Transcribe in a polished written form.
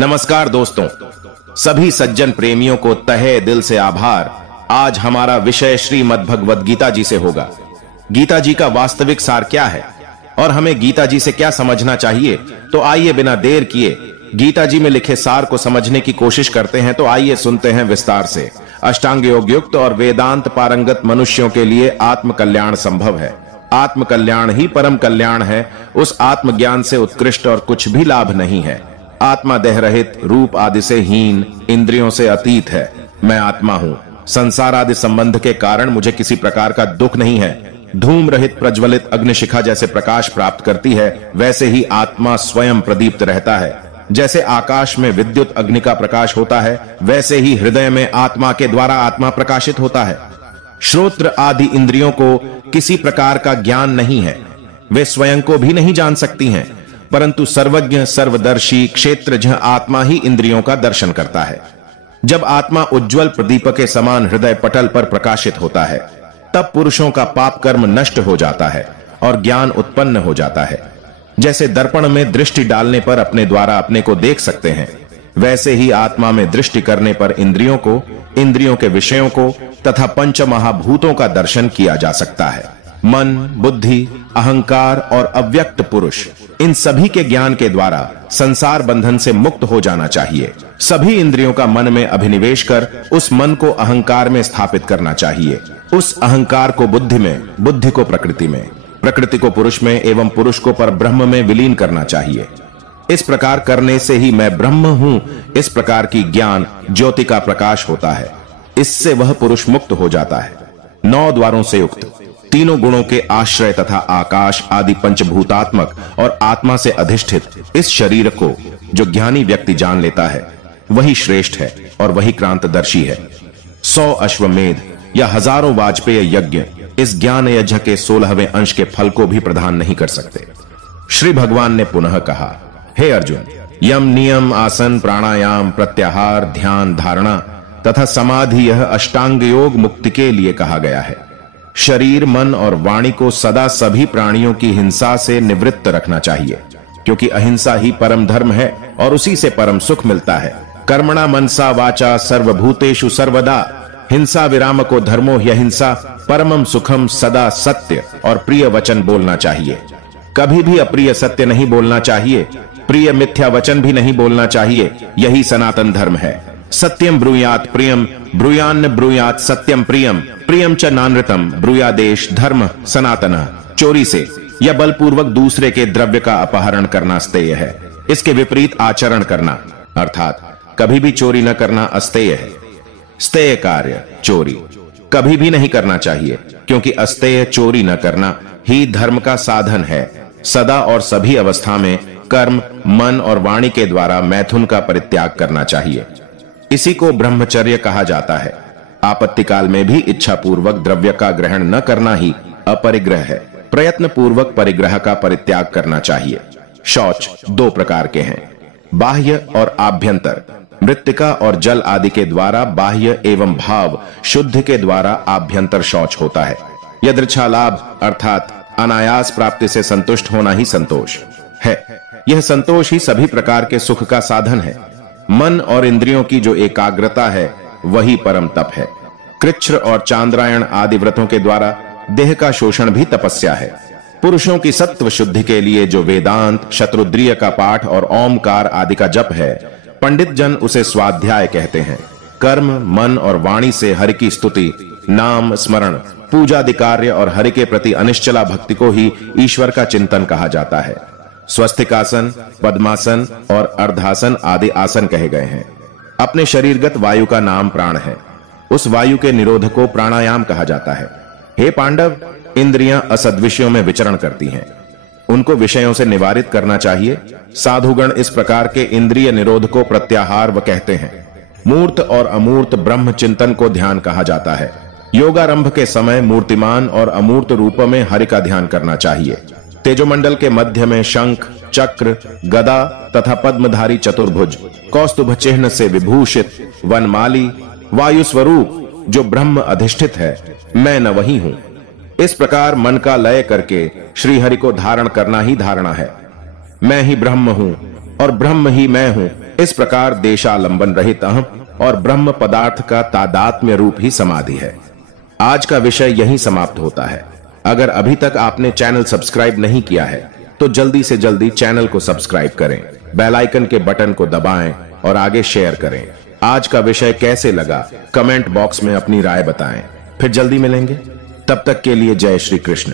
नमस्कार दोस्तों, सभी सज्जन प्रेमियों को तहे दिल से आभार। आज हमारा विषय श्रीमद् भगवद गीता जी से होगा। गीता जी का वास्तविक सार क्या है और हमें गीता जी से क्या समझना चाहिए, तो आइए बिना देर किए गीता जी में लिखे सार को समझने की कोशिश करते हैं। तो आइए सुनते हैं विस्तार से। अष्टांग योग युक्त और वेदांत पारंगत मनुष्यों के लिए आत्म कल्याण संभव है। आत्म कल्याण ही परम कल्याण है। उस आत्म ज्ञान से उत्कृष्ट और कुछ भी लाभ नहीं है। आत्मा देह रहित, रूप आदि से हीन, इंद्रियों से अतीत है। मैं आत्मा हूँ। संसार आदि संबंध के कारण मुझे किसी प्रकार का दुख नहीं है। धूम रहित प्रज्वलित अग्निशिखा जैसे प्रकाश प्राप्त करती है, वैसे ही आत्मा स्वयं प्रदीप्त रहता है। जैसे आकाश में विद्युत अग्नि का प्रकाश होता है, वैसे ही हृदय में आत्मा के द्वारा आत्मा प्रकाशित होता है। श्रोत्र आदि इंद्रियों को किसी प्रकार का ज्ञान नहीं है। वे स्वयं को भी नहीं जान सकती हैं, परंतु सर्वज्ञ सर्वदर्शी क्षेत्रज्ञ आत्मा ही इंद्रियों का दर्शन करता है। जब आत्मा उज्जवल प्रदीप के समान हृदय पटल पर प्रकाशित होता है, तब पुरुषों का पाप कर्म नष्ट हो जाता है और ज्ञान उत्पन्न हो जाता है। जैसे दर्पण में दृष्टि डालने पर अपने द्वारा अपने को देख सकते हैं, वैसे ही आत्मा में दृष्टि करने पर इंद्रियों को, इंद्रियों के विषयों को तथा पंच महाभूतों का दर्शन किया जा सकता है। मन, बुद्धि, अहंकार और अव्यक्त पुरुष, इन सभी के ज्ञान के द्वारा संसार बंधन से मुक्त हो जाना चाहिए। सभी इंद्रियों का मन में अभिनिवेश कर उस मन को अहंकार में स्थापित करना चाहिए। उस अहंकार को बुद्धि में, बुद्धि को प्रकृति में, प्रकृति को पुरुष में एवं पुरुष को परब्रह्म में विलीन करना चाहिए। इस प्रकार करने से ही मैं ब्रह्म हूं, इस प्रकार की ज्ञान ज्योति का प्रकाश होता है। इससे वह पुरुष मुक्त हो जाता है। 9 द्वारों से युक्त, तीनों गुणों के आश्रय तथा आकाश आदि पंचभूतात्मक और आत्मा से अधिष्ठित इस शरीर को जो ज्ञानी व्यक्ति जान लेता है, वही श्रेष्ठ है और वही क्रांतदर्शी है। 100 अश्वमेध या हजारों वाजपेय यज्ञ इस ज्ञान यज्ञ के 16वें अंश के फल को भी प्रदान नहीं कर सकते। श्री भगवान ने पुनः कहा, हे अर्जुन, यम, नियम, आसन, प्राणायाम, प्रत्याहार, ध्यान, धारणा तथा समाधि यह अष्टांग योग मुक्ति के लिए कहा गया है। शरीर, मन और वाणी को सदा सभी प्राणियों की हिंसा से निवृत्त रखना चाहिए, क्योंकि अहिंसा ही परम धर्म है और उसी से परम सुख मिलता है। कर्मणा मनसा वाचा सर्वभूतेषु सर्वदा, हिंसा विराम को धर्मो ह्यहिंसा, परमम सुखम सदा सत्य और प्रिय वचन बोलना चाहिए। कभी भी अप्रिय सत्य नहीं बोलना चाहिए, प्रिय मिथ्या वचन भी नहीं बोलना चाहिए। यही सनातन धर्म है। सत्यम ब्रूयात प्रियम, ब्रूयान्न ब्रूयात सत्यम प्रियम, प्रियम च नानृतम ब्रूयादेश धर्म सनातन। चोरी से या बलपूर्वक दूसरे के द्रव्य का अपहरण करना अस्तेय है। इसके विपरीत आचरण करना अर्थात कभी भी चोरी न करना अस्तेय है। स्तेय कार्य चोरी कभी भी नहीं करना चाहिए, क्योंकि अस्तेय चोरी न करना ही धर्म का साधन है। सदा और सभी अवस्था में कर्म, मन और वाणी के द्वारा मैथुन का परित्याग करना चाहिए। इसी को ब्रह्मचर्य कहा जाता है। आपत्ति काल में भी इच्छा पूर्वक द्रव्य का ग्रहण न करना ही अपरिग्रह है। प्रयत्न पूर्वक परिग्रह का परित्याग करना चाहिए। शौच 2 प्रकार के हैं, बाह्य और आभ्यंतर। मृत्तिका और जल आदि के द्वारा बाह्य एवं भाव शुद्ध के द्वारा आभ्यंतर शौच होता है। यदृच्छा लाभ अर्थात अनायास प्राप्ति से संतुष्ट होना ही संतोष है। यह संतोष ही सभी प्रकार के सुख का साधन है। मन और इंद्रियों की जो एकाग्रता है, वही परम तप है। कृच्छ्र और चांद्रायण आदि व्रतों के द्वारा देह का शोषण भी तपस्या है। पुरुषों की सत्व शुद्धि के लिए जो वेदांत, शत्रुद्रिय का पाठ और ओमकार आदि का जप है, पंडित जन उसे स्वाध्याय कहते हैं। कर्म, मन और वाणी से हरि की स्तुति, नाम स्मरण, पूजादि कार्य और हरि के प्रति अनिश्चला भक्ति को ही ईश्वर का चिंतन कहा जाता है। स्वस्तिकासन, पद्मासन और अर्धासन आदि आसन कहे गए हैं। अपने शरीरगत वायु का नाम प्राण है। उस वायु के निरोध को प्राणायाम कहा जाता है। हे पांडव, इंद्रियां असद्विषयों में विचरण करती हैं, उनको विषयों से निवारित करना चाहिए। साधुगण इस प्रकार के इंद्रिय निरोध को प्रत्याहार व कहते हैं। मूर्त और अमूर्त ब्रह्म चिंतन को ध्यान कहा जाता है। योगारंभ के समय मूर्तिमान और अमूर्त रूप में हरि का ध्यान करना चाहिए। तेजोमंडल के मध्य में शंख, चक्र, गदा तथा पद्मधारी चतुर्भुज, कौस्तुभ चिन्ह से विभूषित वनमाली, वायु स्वरूप जो ब्रह्म अधिष्ठित है, मैं न वही हूं। इस प्रकार मन का लय करके श्री हरि को धारण करना ही धारणा है। मैं ही ब्रह्म हूं और ब्रह्म ही मैं हूं, इस प्रकार देशालंबन रहित अहम और ब्रह्म पदार्थ का तादात्म्य रूप ही समाधि है। आज का विषय यहीं समाप्त होता है। अगर अभी तक आपने चैनल सब्सक्राइब नहीं किया है तो जल्दी से जल्दी चैनल को सब्सक्राइब करें, बेल आइकन के बटन को दबाएं और आगे शेयर करें। आज का विषय कैसे लगा कमेंट बॉक्स में अपनी राय बताएं। फिर जल्दी मिलेंगे, तब तक के लिए जय श्री कृष्ण।